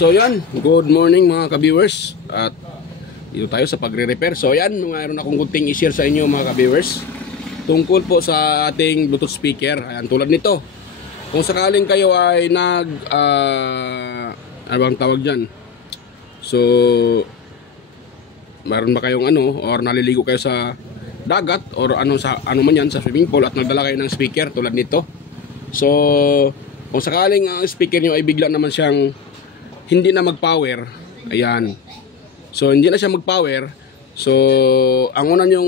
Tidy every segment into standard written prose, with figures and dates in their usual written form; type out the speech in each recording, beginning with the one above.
So yan, good morning mga ka-viewers. At dito tayo sa pagre-repair. So yan, mayroon akong kunting i-share sa inyo mga ka-viewers tungkol po sa ating Bluetooth speaker. Ayan, tulad nito. Kung sakaling kayo ay ano bang tawag dyan? So mayroon ba kayong or naliligo kayo sa dagat or ano man yan, sa swimming pool, at nagdala kayo ng speaker tulad nito. So kung sakaling ang speaker nyo ay bigla naman siyang hindi na mag-power, ayan. So hindi na siya mag-power. So ang una nyong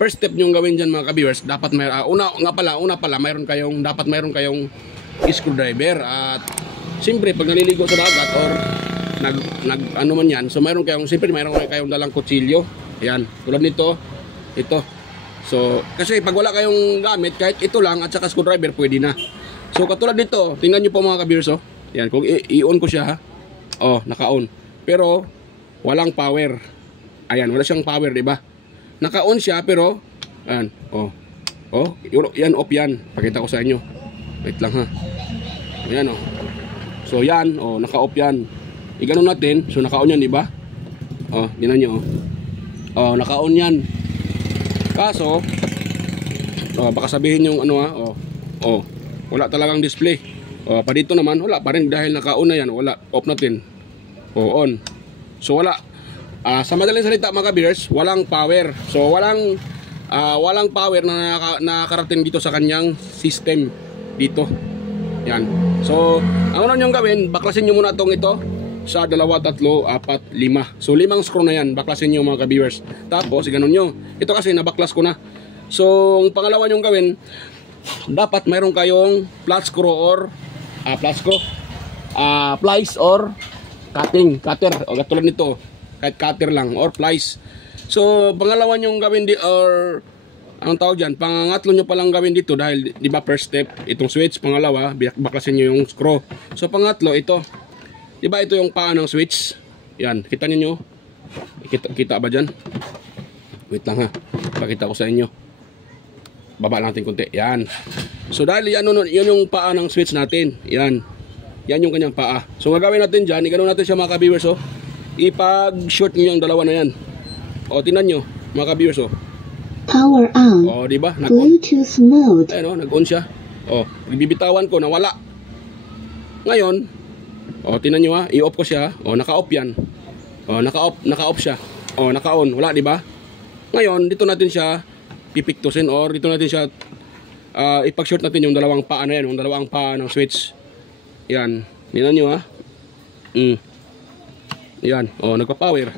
first step nyong gawin diyan mga ka-viewers, dapat una pala mayroon kayong screwdriver. At siyempre pag naliligo sa dagat or ano man yan, so mayroon kayong dalang kutsilyo. Ayan, tulad nito, ito. So kasi pag wala kayong gamit, kahit ito lang at saka screwdriver, pwede na. So katulad nito, tingnan niyo po mga ka-viewers, oh. Yan, kung i-on ko siya, ha. Oh, naka-on. Pero walang power. Ayan, wala siyang power, 'di ba? Naka-on siya pero ayan, oh. Oh, yan off yan. Pakita ko sa inyo. Wait lang ha. Ayan, oh. So yan, oh, naka-off yan. I-ganon natin, so naka-on yan, 'di ba? Oh, tingnan niyo, oh. Oh, naka-on yan. Kaso baka sabihin yung oh, wala talagang display. Pa dito naman wala pa rin dahil naka-on na yan. Wala, off natin. On. So wala. Sa madaling salita mga ka-viewers, walang power. So walang power na nakarating dito sa kanyang system dito. Yan. So ang una nyo gawin, baklasin nyo muna ito sa 2, 3, 4, 5. So 5 screw na yan, baklasin nyo mga ka-viewers. Tapos ganun nyo. Ito kasi nabaklas ko na. So ang pangalawa nyo gawin, dapat mayroon kayong flat screw or plies or cutter, o katulad nito, kahit cutter lang or plies. So pangalawa nyo gawin or anong tawag dyan, pangatlo nyo palang gawin dito, dahil di ba first step itong switch, pangalawa baklasin nyo yung screw. So pangatlo ito, di ba ito yung paa ng switch. Yan, kita niyo, kita ba dyan? Wait lang ha, pakita ko sa inyo. Baba lang natin konti. Yan. So dahil yan yung paa ng switch natin. Yan. Yan yung kanyang paa. So gagawin natin dyan, igano natin siya mga ka-viewers, oh. Ipag-short nyo yung dalawa na yan. O, tingnan nyo mga ka-viewers, oh. Power on. O, diba? Bluetooth mode. Ayan, nag-on siya. O, bibitawan ko, nawala. Ngayon, o, tingnan nyo ha, i-off ko siya. O, naka-off yan. O, naka-off siya. O, naka-on. Wala, diba? Ngayon, dito natin siya pipiktusin or dito natin siya ipag-short natin yung dalawang paa na yan, yung dalawang paa ng switch. Yan, tingnan nyo ha. Yan, nagpa-power.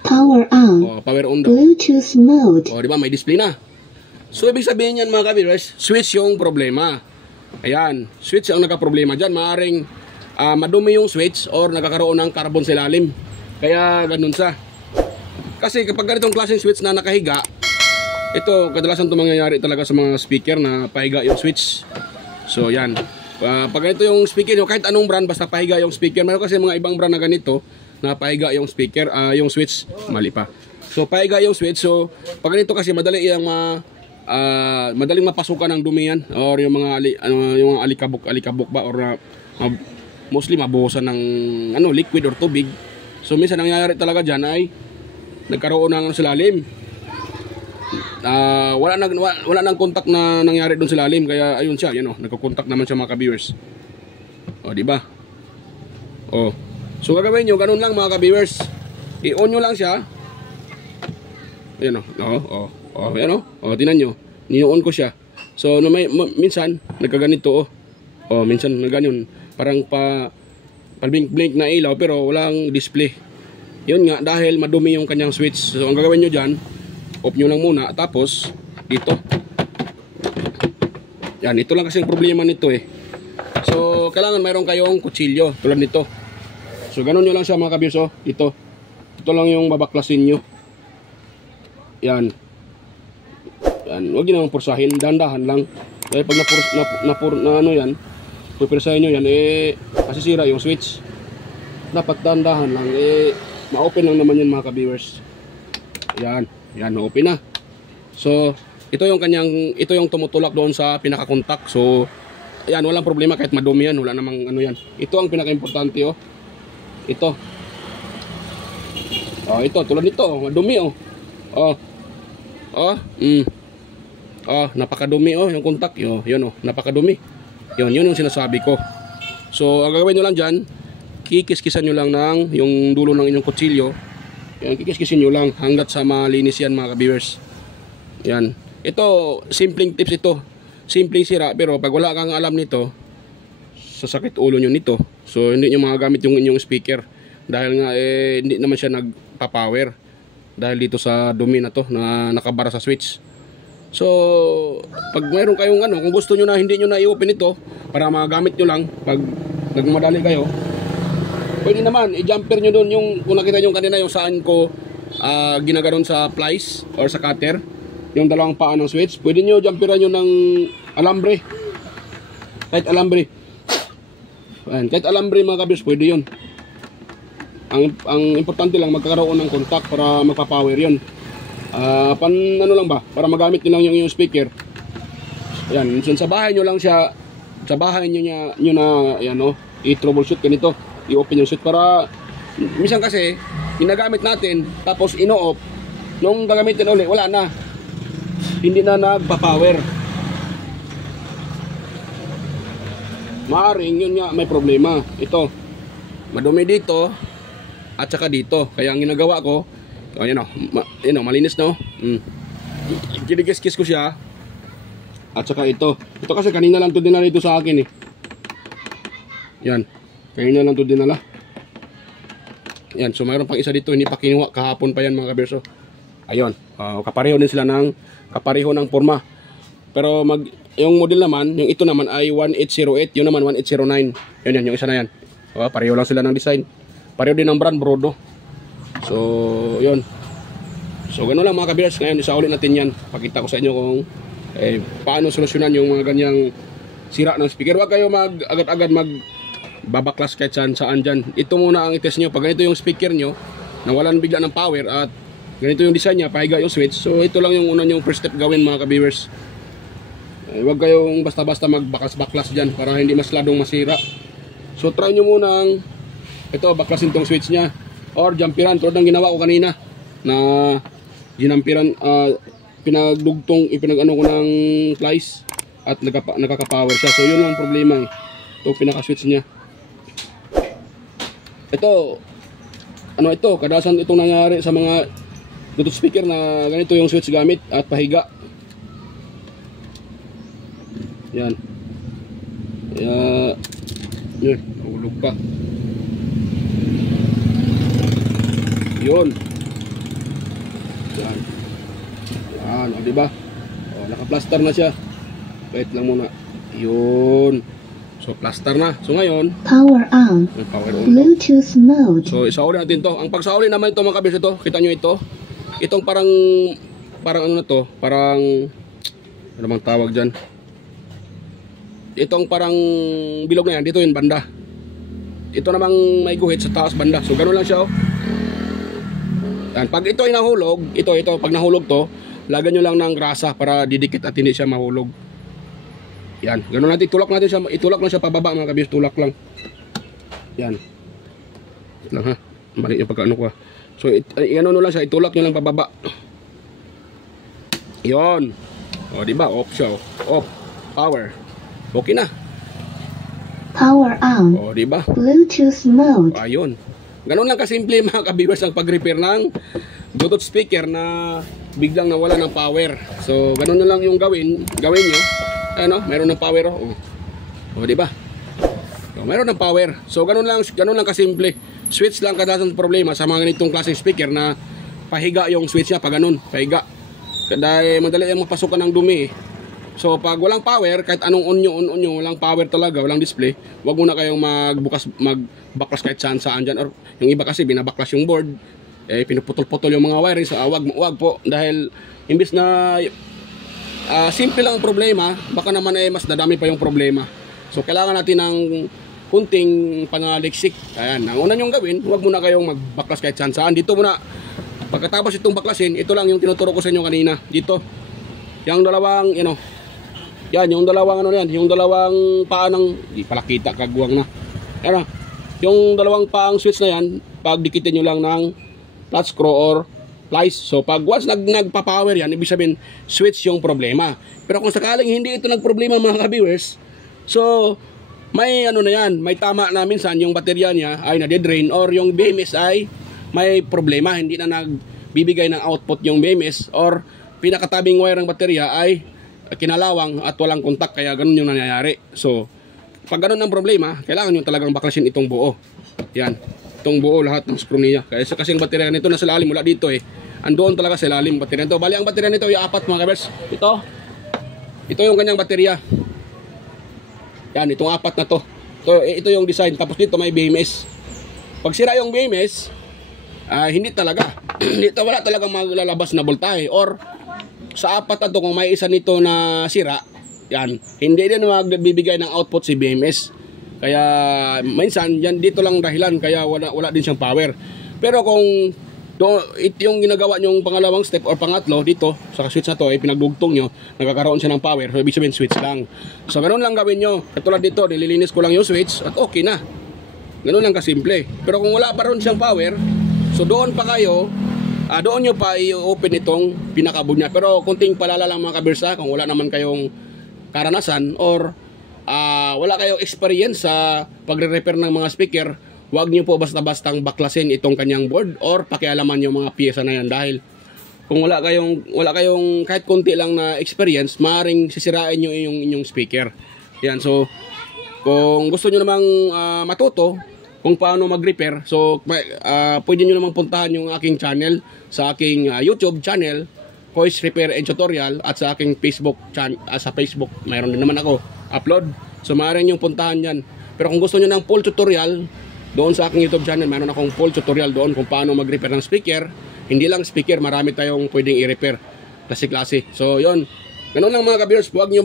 Power on. Power on daw. Bluetooth mode. Diba, may display na. So ibig sabihin yan mga ka-viewers, switch yung problema. Ayan, switch ang nagka-problema dyan. Maaring madumi yung switch or nagkakaroon ng carbon sa ilalim. Kaya ganun sa. Kasi kapag ganitong klaseng switch na nakahiga, ito, kadalasan ito mangyayari talaga sa mga speaker na pahiga yung switch. So yan, pag ito yung speaker nyo, kahit anong brand, basta pahiga yung speaker. Meron kasi mga ibang brand na ganito na pahiga yung speaker, yung switch, mali pa. So pahiga yung switch. So pag ganito kasi madaling mapasukan ng dumi yan, or yung mga alikabok ba, or mostly mabuhusan ng liquid or tubig. So minsan nangyayari talaga dyan ay nagkaroon ng silalim. Wala nang contact na nangyari doon sa lalim, kaya ayun siya, nagko-contact naman siya mga ka-viewers. Di ba? So gagawin niyo ganun lang mga ka-viewers. I-on niyo lang siya. Ayun tingnan niyo. Ni-on ko siya. So minsan nagkaganito minsan nagganyan, parang blink na ilaw pero walang display. Yun nga, dahil madumi yung kanyang switch. So ang gagawin niyo diyan, off nyo lang muna, tapos dito yan, ito lang kasi yung problema nito So kailangan mayroon kayong kutsilyo tulad nito. So ganun nyo lang siya mga ka-viewers, ito lang yung babaklasin nyo. Yan, huwag nyo naman pursahin, dahan-dahan lang. Dahil pag yan, pupursahin nyo yan, masisira yung switch. Dapat dahan-dahan lang, ma-open lang naman yan mga ka-viewers. Yan, open na. So ito yung tumutulak doon sa pinaka-contact. So yan, walang problema kahit madumi yan, wala namang ano yan. Ito ang pinaka-importante, oh. Ito. Oh, ito, tulad nito, madumi, oh. Oh. Oh, oh, napakadumi, oh, yung contact, oh, yun, oh, napakadumi. Yun yung sinasabi ko. So, ang gagawin nyo lang dyan, kikiskisan nyo lang ng yung dulo ng inyong kutsilyo. Yan, kikiskisin nyo lang hanggat sa malinis yan, mga ka-viewers. Yan. Ito, simpleng tips ito. Simpleng sira, pero pag wala kang alam nito, sasakit ulo nyo nito. So hindi nyo magagamit yung inyong speaker dahil nga hindi naman siya nagpa-power dahil dito sa dumi na to na nakabara sa switch. So pag mayroon kayong ano, kung gusto nyo na hindi nyo na i-open ito para magagamit nyo lang pag nagmadali kayo, pwede naman i-jumper nyo doon yung, kung nakita nyo kanina yung saan ko ginaganon sa plies or sa cutter, yung dalawang paa ng switch, pwede nyo jumperan nyo ng alambre. Kahit alambre. Ayan, kahit alambre mga kabis, pwede yun. Ang importante lang magkakaroon ng contact para magpa-power yun. Ano lang ba? Para magamit nyo lang yung speaker. Ayan, sa bahay nyo lang siya, sa bahay nyo na, ayan o, i-troubleshoot ganito. I-open yung switch para, minsan kasi, ginagamit natin, tapos ino-off, nung gagamitin ulit, wala na. Hindi na nagpa-power. Maaring yun nga may problema. Ito, madumi dito at saka dito. Kaya ang ginagawa ko, yun o, malinis no. Kinikis-kis ko siya. At saka ito. Ito kasi kanina lang to dinala ito sa akin eh. Yan. Kanina lang to dinala. Yan, so mayroon pang isa dito, hindi pa kinuha, kahapon pa yan mga kaberso. Ayun, kapareho din sila ng forma. Pero yung model naman, yung ito naman ay 1808, yun naman 1809. Yan, yung isa na yan. Pareho lang sila ng design. Pareho din ng brand, Brodo. So, yun. So, gano'n lang mga kabilas. Ngayon, isa ulit natin yan. Pakita ko sa inyo kung paano solusyonan yung mga ganyang sira ng speaker. Huwag kayo agad-agad magbabaklas kahit saan dyan. Ito muna ang itest nyo. Pag ganito yung speaker nyo, nawalan bigla ng power at ganito yung design niya, pahiga yung switch. So ito lang yung unang yung first step gawin mga ka-viewers. Huwag kayong basta-basta magbakas-baklas dyan para hindi mas ladong masira. So try nyo munang ito, baklasin tong switch niya or jumperan, tulad ng ginawa ko kanina na ginampiran, ipinag-ano ko ng plies at nakaka-power siya. So yun lang ang problema eh. Ito pinaka-switch niya. Ito, kadalasan itong nangyari sa mga Bluetooth speaker na ganito yung switch gamit at pahiga. Yan. Nahulog pa. Yun. Yan. Yan, o diba? O, naka-plaster na siya. Wait lang muna. Yun. So, plaster na. So, ngayon, power on. Bluetooth mode. So, isauli natin to. Ang pagsauli naman ito mga kabis ito, kita nyo ito. Itong parang ano na to, parang ano bang tawag dyan, itong parang bilog na yan, dito yung banda, ito namang may guhit sa taas banda. So gano'n lang siya oh. Yan. Pag ito ay nahulog, ito pag nahulog to, lagyan nyo lang ng grasa para didikit at hindi siya mahulog. Yan, gano'n natin, itulak lang siya pababa mga kabis, tulak lang. Yan lang ha, mali yung pagkaano ko ha. So, ano lang siya, itulak nyo lang pababa. Yun. O, diba? Off siya. Off. Power. Okay na. Power on. O, diba? Bluetooth mode. Ayun. Ganun lang kasimple mga ka-viewers ang pag-repair ng Bluetooth speaker na biglang nawala ng power. So, ganun na lang yung gawin nyo. Ano, meron ng power. O, diba? So, meron ng power. So, ganun lang kasimple. Switch lang kadalasan problema sa mga ganitong klaseng speaker na pahiga yung switch niya pag ganun, pahiga. Dahil madali yung mapasukan ng dumi eh. So pag walang power, kahit anong on nyo, walang power talaga, walang display, wag muna kayong magbaklas kahit saan dyan. Or yung iba kasi binabaklas yung board, pinuputol-putol yung mga wiring. So wag po, dahil imbis na simple lang ang problema, baka naman mas dadami pa yung problema. So kailangan natin ng kunting panaliksik. Ayan, ang una nyong gawin, huwag muna kayong magbaklas kahit saan. Dito muna, pagkatapos itong baklasin, ito lang yung tinuturo ko sa inyo kanina. Dito, yung dalawang, Yan, yung dalawang ano yan, yung dalawang paa ng, di pala kita, kagwang na. Ano, yung dalawang paang switch na yan, pag dikitin nyo lang ng flat screw or plies. So pag once nagpa-power yan, ibig sabihin switch yung problema. Pero kung sakaling hindi ito nagproblema mga ka-viewers, so may ano na yan, may tama na minsan yung baterya niya ay nade-drain or yung BMS ay may problema, hindi na nagbibigay ng output yung BMS or pinakatabing wire ng baterya ay kinalawang at walang kontak, kaya ganun yung nangyayari. So pag ganun ang problema, kailangan nyo talagang baklasin itong buo. Yan, itong buo lahat ng screw niya. Kasi yung baterya nito nasa lalim mula dito andoon talaga sa lalim baterya nito. Bali ang baterya nito ay 4 mga kabers. Ito yung kanyang baterya. Yan, itong 4 na to. Ito yung design. Tapos dito may BMS. Pag sira yung BMS, hindi talaga. Wala talagang maglalabas na voltahe. Or sa 4 na to, kung may isa nito na sira, yan, hindi din magbibigay ng output si BMS. Kaya minsan yan dito lang dahilan kaya wala din siyang power. Pero kung yung ginagawa nyong pangalawang step or pangatlo dito sa switch na to ay pinagdugtong nyo, nagkakaroon siya ng power, so ibig sabihin switch lang. So ganun lang gawin nyo. Katulad dito, nililinis ko lang yung switch at okay na. Ganun lang kasimple. Pero kung wala pa ron siyang power, so doon pa kayo, doon nyo pa i-open itong pinakabog niya. Pero kunting palala lang mga kabirsa, kung wala naman kayong karanasan or wala kayong experience sa pagre-repair ng mga speaker, huwag nyo po basta-bastang baklasin itong kanyang board or pakialaman yung mga piyesa na yan, dahil kung wala kayong kahit konti lang na experience, maaaring sisirain nyo yung inyong speaker. Yan, so kung gusto nyo namang matuto kung paano mag-repair, so pwede nyo namang puntahan yung aking channel sa aking YouTube channel, Kois Repair and Tutorial, at sa aking Facebook sa Facebook mayroon din naman ako upload, so maaaring yung puntahan yan. Pero kung gusto nyo ng full tutorial, doon sa aking YouTube channel mayroon akong full tutorial doon kung paano mag-repair ng speaker. Hindi lang speaker, marami tayong pwedeng i-repair, klase-klase. So yon, ganun lang mga ka-viewers. Huwag nyo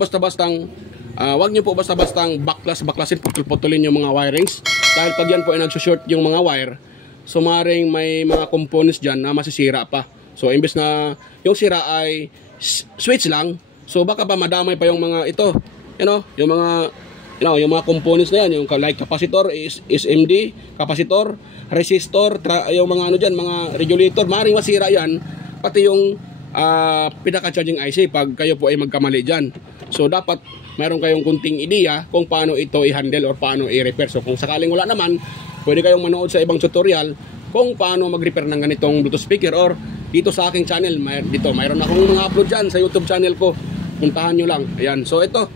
po basta-bastang baklasin, putulin yung mga wirings, dahil pag yan po ay nagsushort yung mga wire, so maaaring may mga components dyan na masisira pa. So imbes na yung sira ay switch lang, so baka pa madamay pa yung mga ito, yung mga components na yan, yung like capacitor, SMD, capacitor, resistor, yung mga mga regulator, maaaring masira yan, pati yung pinaka-charging IC pag kayo po ay magkamali dyan. So dapat mayroon kayong kunting ideya kung paano ito i-handle or paano i-repair. So kung sakaling wala naman, pwede kayong manood sa ibang tutorial kung paano mag-repair ng ganitong Bluetooth speaker, or dito sa aking channel, mayroon akong mga upload dyan sa YouTube channel ko, puntahan nyo lang. Ayan, so ito,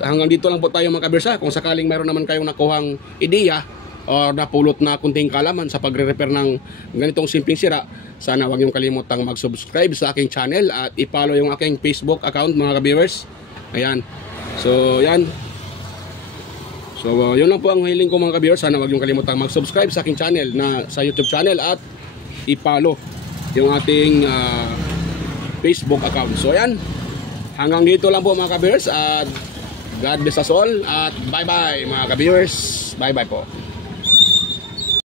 hanggang dito lang po tayo mga kabirsa. Kung sakaling mayroon naman kayong nakuhang ideya o napulot na kunting kalaman sa pagre-repair ng ganitong simpleng sira, sana huwag niyong kalimutang mag-subscribe sa aking channel at i-follow yung aking Facebook account mga ka-viewers. Ayan, so yan. So yun lang po ang hiling ko mga ka-viewers. Sana huwag niyong kalimutang mag-subscribe sa aking channel sa YouTube channel at i-follow yung ating Facebook account. So yan, hanggang dito lang po mga ka-viewers, at God bless us all, at bye bye mga ka-viewers. Bye bye po.